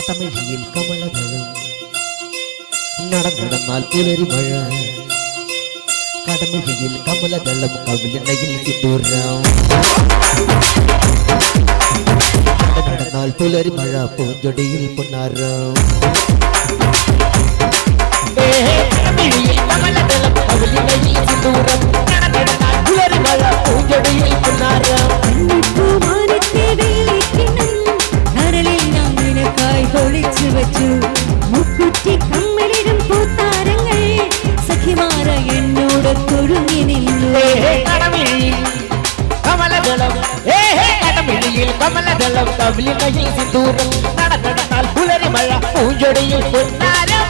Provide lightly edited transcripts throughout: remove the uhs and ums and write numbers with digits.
കടമിഴിയിൽ കമലദളം നടന്നാൽ പുലരി മഴ കടമിഴിയിൽ കമലദളം കവിളിണയിൽ സിന്ദൂരം നടന്നാൽ പുലരി മഴ പൂഞ്ചൊടിയിൽ പൊന്നാരം കടമിഴിയിൽ കമലദളം കവിളിണയിൽ സിന്ദൂരം നടന്നാൽ പുലരി മഴ പൂഞ്ചൊടിയിൽ പൊന്നാരം ഒളിച്ചു വച്ചു മുക്കുറ്റി കമ്മലിടും പൂത്താരങ്ങൾ സഖിമാര എന്നോട് തൊഴുങ്ങി നിന്നു കമലദളം കടമിഴിയിൽ കമലദളം കവിളിണയിൽ സിന്ദൂരം നടന്നാൽ പുലരി മഴ പൂഞ്ചൊടിയിൽ പൊന്നാരം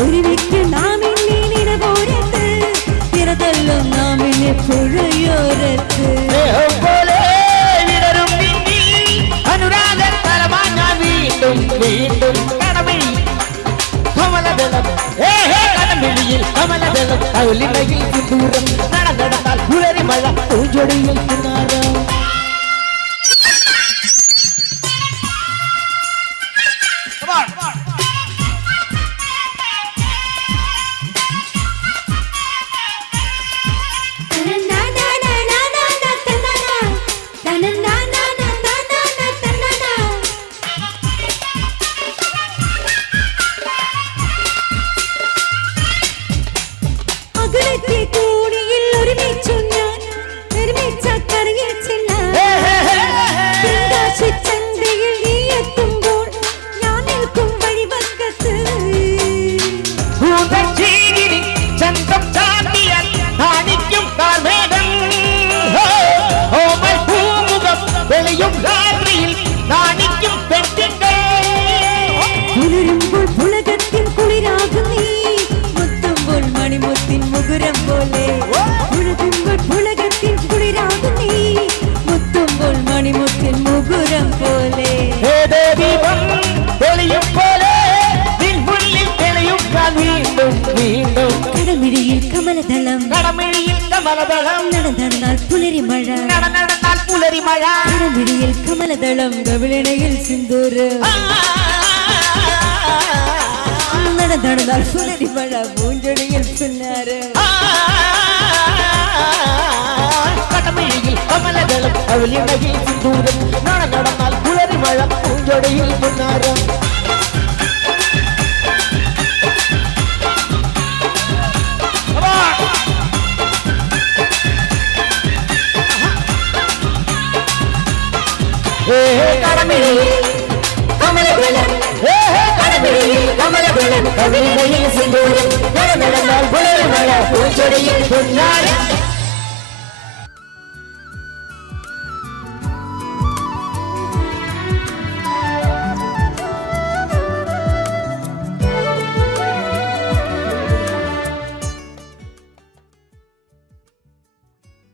ഒരുമിക്ക് നാം ഇന്നെ നിലപോരത്ത് തിരതല്ലും നാം ഇന്നെ പുഴയോരത്ത് വീണ്ടും വീണ്ടും കടമിഴി കമലദളം കടമിഴിയിൽ കമലദളം കവിളിണയിൽ സിന്ദൂരം നടന്നാൽ പുലരി മഴ പൂഞ്ചൊടിയിൽ പൊന്നാരം നടന്നാൽ പുലരി മഴ കടമിഴിയിൽ കമലദളം കവിളിണയിൽ സിന്ദൂരം നടന്നാൽ പുലരി മഴ പൂഞ്ചൊടിയിൽ പൊന്നാരം കടമിഴിയിൽ കമലദളം കവിളിണയിൽ സിന്ദൂരം നടന്നാൽ പുലരി മഴ പൂഞ്ചൊടിയിൽ പൊന്നാരം കവിളിണയിൽ സിന്ദൂരം നടന്നാൽ പുലരി മഴ പൂഞ്ചൊടിയിൽ പൊന്നാരം